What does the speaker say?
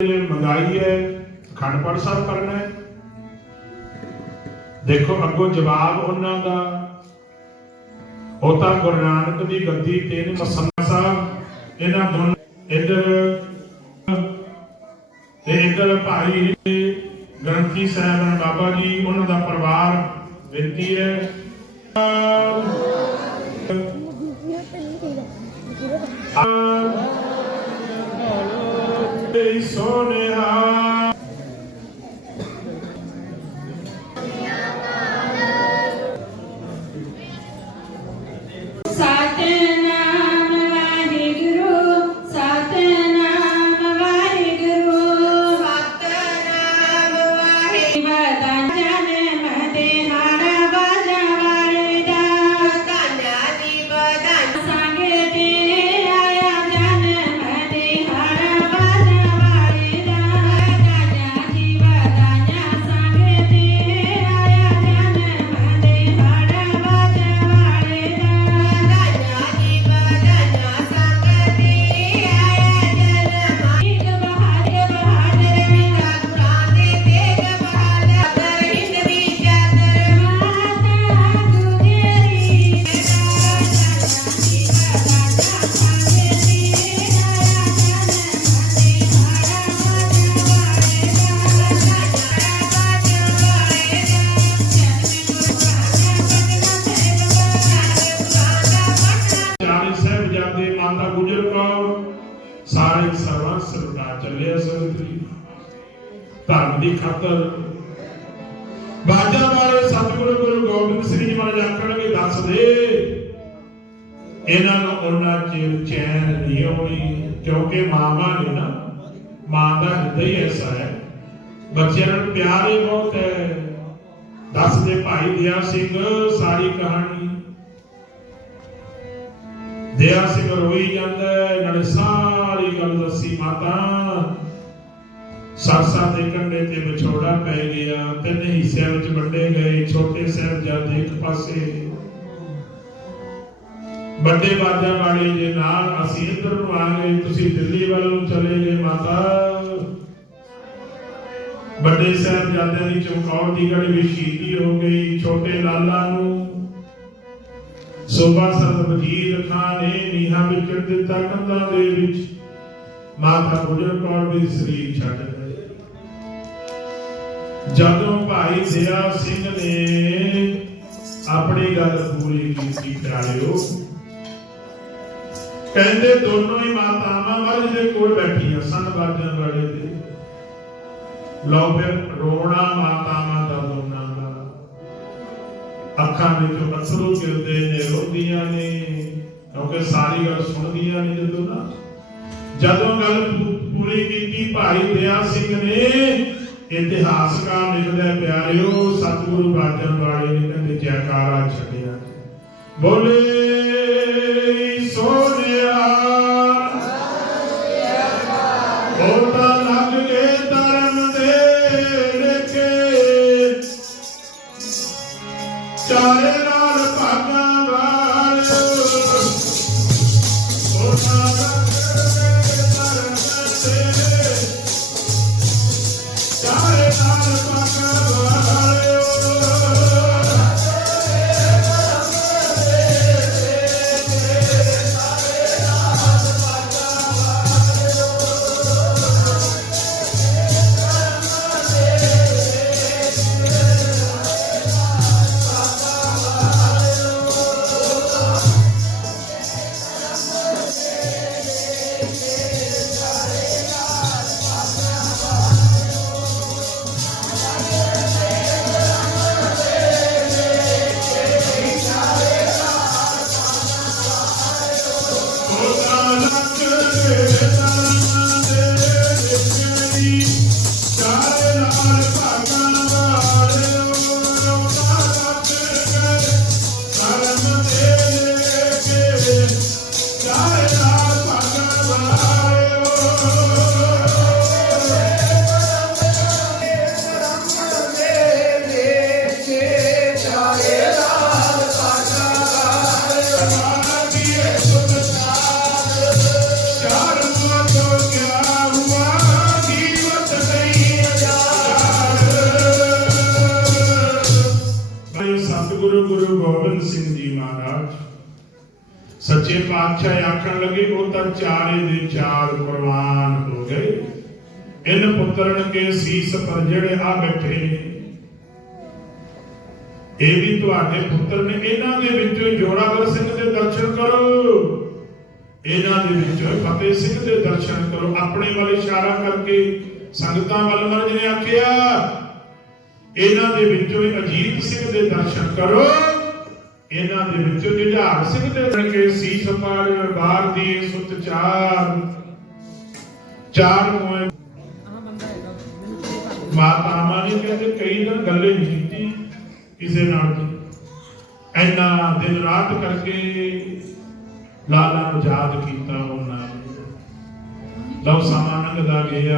ਮੰਗਾਈ ਹੈ, ਅਖੰਡ ਪਾਠ ਸਾਹਿਬ ਕਰਨਾ ਹੈ। ਦੇਖੋ, ਅੱਗੋਂ ਜਵਾਬ ਉਹਨਾਂ ਦਾ। ਉਹ ਤਾਂ ਗੁਰੂ ਨਾਨਕ ਦੀ ਗੱਦੀ ਤੇ ਨੇ ਮਸੰਨਾ ਸਾਹਿਬ। ਇਹਨਾਂ ਦੋਨੋਂ ਇੱਧਰ, ਤੇ ਇੱਧਰ ਭਾਈ ਗ੍ਰੰਥੀ ਸਾਹਿਬ ਬਾਬਾ ਜੀ, ਉਹਨਾਂ ਦਾ ਪਰਿਵਾਰ ਬੇਨਤੀ ਹੈ। ਤੇ ਸੋਨਿਆ ਗੁਜਰ ਕੌਰ ਸਾਰੇ ਸਰਵੰਸ ਸਰਕਾਰ ਚੱਲਿਆ ਸੰਗਤਰੀ ਧਰਮ ਦੀ ਖਾਤਰ। ਬਾਜਾ ਵਾਲੇ ਸਤਿਗੁਰੂ ਗੁਰੂ ਗੋਬਿੰਦ ਸਿੰਘ ਜੀ ਮਹਾਰਾਜ ਆਖਣਗੇ, ਦੱਸ ਦੇ। ਇਹਨਾਂ ਨੂੰ ਉਹਨਾਂ ਚਿਰ ਚੈਨ ਨਹੀਂ ਆਉਣੀ, ਕਿਉਂਕਿ ਮਾਵਾਂ ਨੇ ਨਾ, ਮਾਂ ਦਾ ਹਿਰਦਾ ਹੀ ਐਸਾ ਹੈ। ਬੱਚਿਆਂ ਨੂੰ ਪਿਆਰ ਹੀ ਬਹੁਤ ਹੈ। ਦੱਸਦੇ ਭਾਈ ਦਿਆ ਸਿੰਘ, ਸਾਰੀ ਕਹਾਣੀ। ਦਿਆ ਸਿੰਘ ਰੋਈ ਜਾਂਦਾ ਹੈ, ਸਾਰੀ ਗੱਲ ਦੱਸੀ ਮਾਤਾ। ਸਰਸਾ ਦੇ ਕੰਢੇ ਤੇ ਵਿਛੋੜਾ ਪੈ ਗਿਆ ਤਿੰਨ ਹਿੱਸਿਆਂ ਵਿੱਚ ਵੰਡੇ ਗਏ ਛੋਟੇ ਸਾਹਿਬਜ਼ਾਦੇ ਇੱਕ ਪਾਸੇ। ਵੱਡੇ ਬਾਜਾਂ ਵਾਲੇ ਦੇ ਨਾਲ ਅਸੀਂ ਇੱਧਰ ਨੂੰ ਆ ਗਏ ਤੁਸੀਂ ਦਿੱਲੀ ਵੱਲ ਨੂੰ ਚਲੇ ਗਏ ਮਾਤਾ। ਵੱਡੇ ਸਾਹਿਬਜ਼ਾਦਿਆਂ ਦੀ ਚਮਕੌਰ ਦੀ ਗੜੀ ਵੀ ਸ਼ਹੀਦੀ ਹੋ ਗਈ ਛੋਟੇ ਲਾਲਾ ਨੂੰ ਸੋਭਾ ਸਰਦ ਵਜੀਰ ਖਾਨ ਨੇ ਨੀਹਾਂ ਵਿੱਚ ਦਿੱਤਾ ਕੰਧਾਂ ਦੇ ਵਿੱਚ। ਮਾਤਾ ਗੁਜਰ ਕੌਰ ਵੀ ਸਰੀਰ ਛੱਡ ਗਏ। ਜਦੋਂ ਭਾਈ ਦਇਆ ਸਿੰਘ ਨੇ ਆਪਣੀ ਗੱਲ ਪੂਰੀ ਕੀਤੀ ਪਿਆਰਿਓ ਕਹਿੰਦੇ ਦੋਨੋਂ ਹੀ ਮਾਤਾਵਾਂ ਮਰਜ ਦੇ ਕੋਲ ਬੈਠੀਆਂ ਸਨ ਬਾਜਾਂ ਵਾਲੇ ਦੇ। ਲਓ ਫਿਰ ਰੋਣਾ ਮਾਤਾਵਾਂ ਅੱਖਾਂ ਵਿੱਚੋਂ ਅਥਰੂ ਗਿਰਦੇ ਨੇ ਰੋਂਦੀਆਂ ਨੇ ਕਿਉਂਕਿ ਸਾਰੀ ਗੱਲ ਸੁਣਦੀਆਂ ਨੇ ਜਦੋਂ ਨਾ। ਜਦੋਂ ਗੱਲ ਪੂਰੀ ਕੀਤੀ ਭਾਈ ਦਇਆ ਸਿੰਘ ਨੇ ਇਤਿਹਾਸਕਾਰ ਲਿਖਦਾ ਹੈ, ਪਿਆਰਿਓ ਸਤਿਗੁਰੂ ਬਾਜਣ ਵਾਲੇ ਨੇ ਕਹਿੰਦੇ ਜੈਕਾਰਾ ਛੱਡਿਆ ਬੋਲੇ ਚਾਰੇ Stop. ਗੁਰੂ ਗੋਬਿੰਦ ਸਿੰਘ ਜੀ ਮਹਾਰਾਜ, ਸੱਚੇ ਪਾਤਸ਼ਾਹ ਆਖਣ ਲੱਗੇ, ਉਹ ਤਾਂ ਚਾਰੇ ਦੇ ਚਾਰ ਕੁਰਬਾਨ ਹੋ ਗਏ। ਇਨ ਪੁੱਤਰਨ ਕੇ ਸੀਸ ਪਰ ਜਿਹੜੇ ਆ ਬੈਠੇ ਇਹ ਵੀ ਤੁਹਾਡੇ ਪੁੱਤਰ ਨੇ। ਇਹਨਾਂ ਦੇ ਵਿੱਚੋਂ ਜੋਰਾਵਰ ਸਿੰਘ ਦੇ ਦਰਸ਼ਨ ਕਰੋ। ਇਹਨਾਂ ਦੇ ਵਿੱਚੋਂ ਫਤਿਹ ਸਿੰਘ ਦੇ ਦਰਸ਼ਨ ਕਰੋ। ਆਪਣੇ ਵੱਲ ਇਸ਼ਾਰਾ ਕਰਕੇ ਸੰਗਤਾਂ ਵੱਲ ਮਰਜ ਨੇ ਆਖਿਆ ਇਹਨਾਂ ਦੇ ਵਿੱਚੋਂ ਅਜੀਤ ਸਿੰਘ ਦੇ ਦਰਸ਼ਨ ਕਰੋ। ਇਹਨਾਂ ਦੇ ਵਿੱਚੋਂ ਜੁਝਾਰ ਸਿੰਘ ਦੇ ਦਰਸ਼ਨ ਕੇ ਸੀਸ ਪਰ ਬਾਰ ਦੀ ਸੁਤ ਚਾਰ। ਚਾਰ ਮੋਏ। ਮਾਤਾਵਾਂ ਨੇ ਕਹਿੰਦੇ ਕਈ ਦਿਨ ਗੱਲੇ ਨਹੀਂ ਕੀਤੀ ਕਿਸੇ ਨਾਲ ਦੀ। ਐਨਾ ਦਿਨ ਰਾਤ ਕਰਕੇ ਲਾਲਾ ਨੂੰ ਯਾਦ ਕੀਤਾ ਉਹਨਾਂ ਨੇ। ਲਓ ਸਮਾਂ ਲੰਘਦਾ ਗਿਆ।